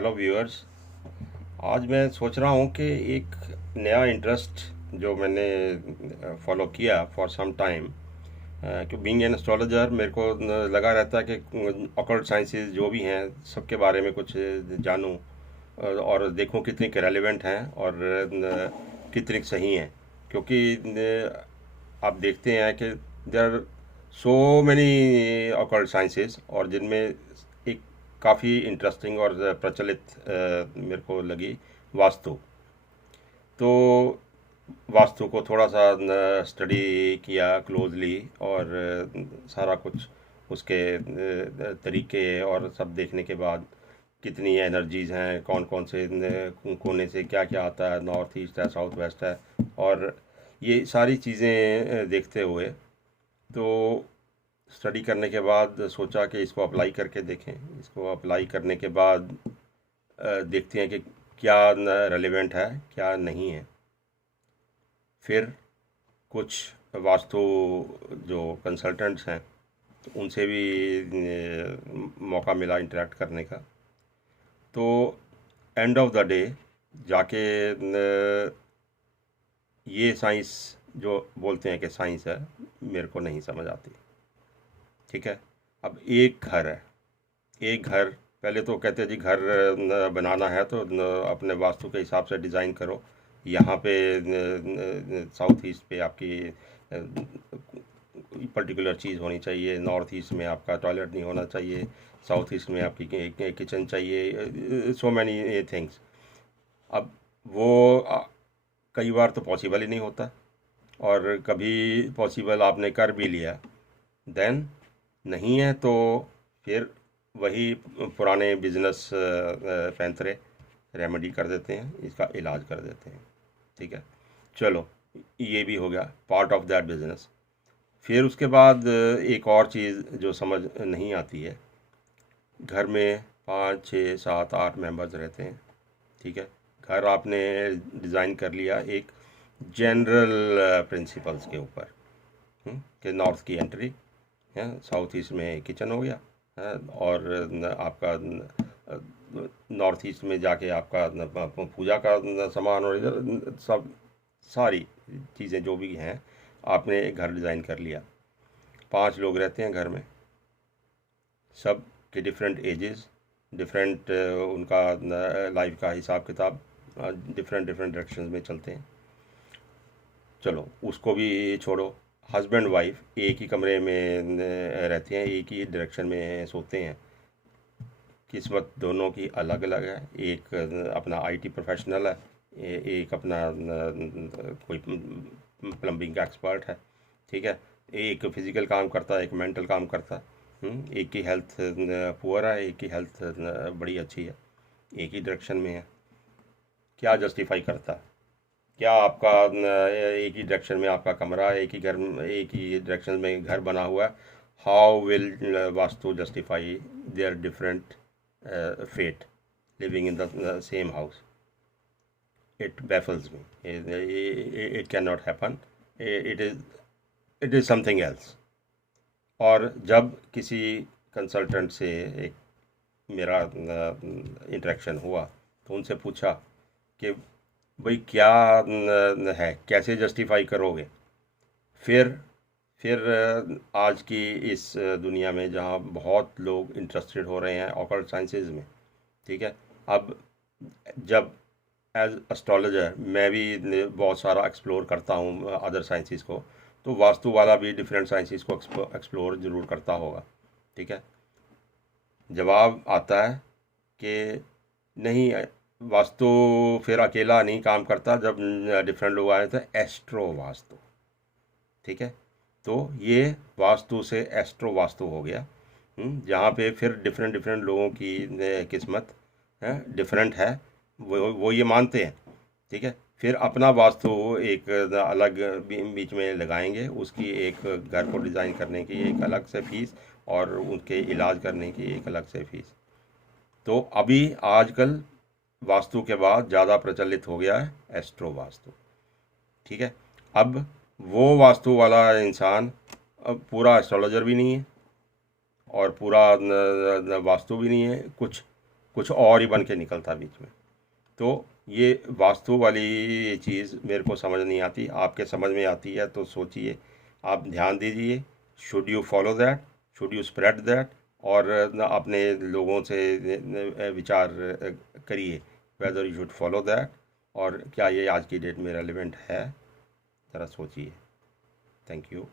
Hello viewers. आज मैं सोच रहा हूँ कि एक नया इंटरेस्ट जो मैंने फॉलो किया फॉर सम टाइम, कि बीइंग एन एस्ट्रोलॉजर मेरे को लगा रहता है कि ऑकल्ट साइंसेस जो भी हैं सबके बारे में कुछ जानूँ और देखूँ कितनी के रेलिवेंट हैं और कितनी सही हैं। क्योंकि आप देखते हैं कि there are so many occult sciences और जिनमें एक काफ़ी इंटरेस्टिंग और प्रचलित मेरे को लगी वास्तु। तो वास्तु को थोड़ा सा स्टडी किया क्लोजली और सारा कुछ उसके तरीके और सब देखने के बाद कितनी एनर्जीज हैं, कौन कौन से कोने से क्या क्या आता है, नॉर्थ ईस्ट है, साउथ वेस्ट है, और ये सारी चीज़ें देखते हुए तो स्टडी करने के बाद सोचा कि इसको अप्लाई करके देखें। इसको अप्लाई करने के बाद देखते हैं कि क्या रेलेवेंट है क्या नहीं है। फिर कुछ वास्तु जो कंसल्टेंट्स हैं उनसे भी मौका मिला इंटरेक्ट करने का। तो एंड ऑफ द डे जाके ये साइंस जो बोलते हैं कि साइंस है, मेरे को नहीं समझ आती। ठीक है। अब एक घर है, एक घर पहले तो कहते हैं जी घर बनाना है तो अपने वास्तु के हिसाब से डिज़ाइन करो। यहाँ पे साउथ ईस्ट पे आपकी पर्टिकुलर चीज़ होनी चाहिए, नॉर्थ ईस्ट में आपका टॉयलेट नहीं होना चाहिए, साउथ ईस्ट में आपकी किचन चाहिए, सो मैनी थिंग्स। अब वो कई बार तो पॉसिबल ही नहीं होता, और कभी पॉसिबल आपने कर भी लिया देन नहीं है तो फिर वही पुराने बिजनेस पैंतरे रेमेडी कर देते हैं, इसका इलाज कर देते हैं। ठीक है, चलो ये भी हो गया पार्ट ऑफ दैट बिजनेस। फिर उसके बाद एक और चीज़ जो समझ नहीं आती है, घर में 5 6 7 8 मेंबर्स रहते हैं। ठीक है, घर आपने डिज़ाइन कर लिया एक जनरल प्रिंसिपल्स के ऊपर, कि नॉर्थ की एंट्री है, साउथ ईस्ट में किचन हो गया है, और आपका नॉर्थ ईस्ट में जाके आपका पूजा का सामान और इधर सब सारी चीज़ें जो भी हैं आपने घर डिज़ाइन कर लिया। 5 लोग रहते हैं घर में, सब के डिफरेंट एजेस, डिफरेंट उनका लाइफ का हिसाब किताब डिफरेंट डिफरेंट डायरेक्शन में चलते हैं। चलो उसको भी छोड़ो, हस्बैंड वाइफ एक ही कमरे में रहते हैं, एक ही डायरेक्शन में सोते हैं। किस्मत दोनों की अलग अलग है। एक अपना आईटी प्रोफेशनल है, एक अपना कोई प्लम्बिंग का एक्सपर्ट है। ठीक है, एक फिजिकल काम करता है, एक मेंटल काम करता है। एक की हेल्थ पुअर है, एक की हेल्थ बड़ी अच्छी है, एक ही डायरेक्शन में है। क्या जस्टिफाई करता है? क्या आपका एक ही डायरेक्शन में आपका कमरा है, एक ही घर, एक ही डायरेक्शन में घर बना हुआ है, how will Vastu justify their different fate living in the same house? It baffles me. It cannot happen. It is something else. और जब किसी कंसल्टेंट से एक मेरा इंटरेक्शन हुआ तो उनसे पूछा कि भाई क्या है, कैसे जस्टिफाई करोगे? फिर आज की इस दुनिया में जहाँ बहुत लोग इंटरेस्टेड हो रहे हैं ऑकल्ट साइंसेज में, ठीक है, अब जब एज एस्ट्रोलॉजर मैं भी बहुत सारा एक्सप्लोर करता हूँ अदर साइंसेस को, तो वास्तु वाला भी डिफरेंट साइंसेस को एक्सप्लोर ज़रूर करता होगा। ठीक है, जवाब आता है कि नहीं, वास्तु फिर अकेला नहीं काम करता, जब डिफरेंट लोग आए थे एस्ट्रो वास्तु। ठीक है, तो ये वास्तु से एस्ट्रो वास्तु हो गया, जहाँ पे फिर डिफरेंट डिफरेंट लोगों की किस्मत है डिफरेंट है, वो ये मानते हैं। ठीक है, फिर अपना वास्तु एक अलग बीच में लगाएंगे, उसकी एक घर को डिज़ाइन करने की एक अलग से फीस और उनके इलाज करने की एक अलग से फीस। तो अभी आजकल वास्तु के बाद ज़्यादा प्रचलित हो गया है एस्ट्रो वास्तु। ठीक है, अब वो वास्तु वाला इंसान अब पूरा एस्ट्रोलॉजर भी नहीं है और पूरा वास्तु भी नहीं है, कुछ कुछ और ही बन के निकलता बीच में। तो ये वास्तु वाली ये चीज़ मेरे को समझ नहीं आती, आपके समझ में आती है तो सोचिए, आप ध्यान दीजिए। Should you follow that, should you spread that, और अपने लोगों से विचार करिए whether you should follow that, और क्या ये आज की डेट में रेलिवेंट है, ज़रा सोचिए। Thank you.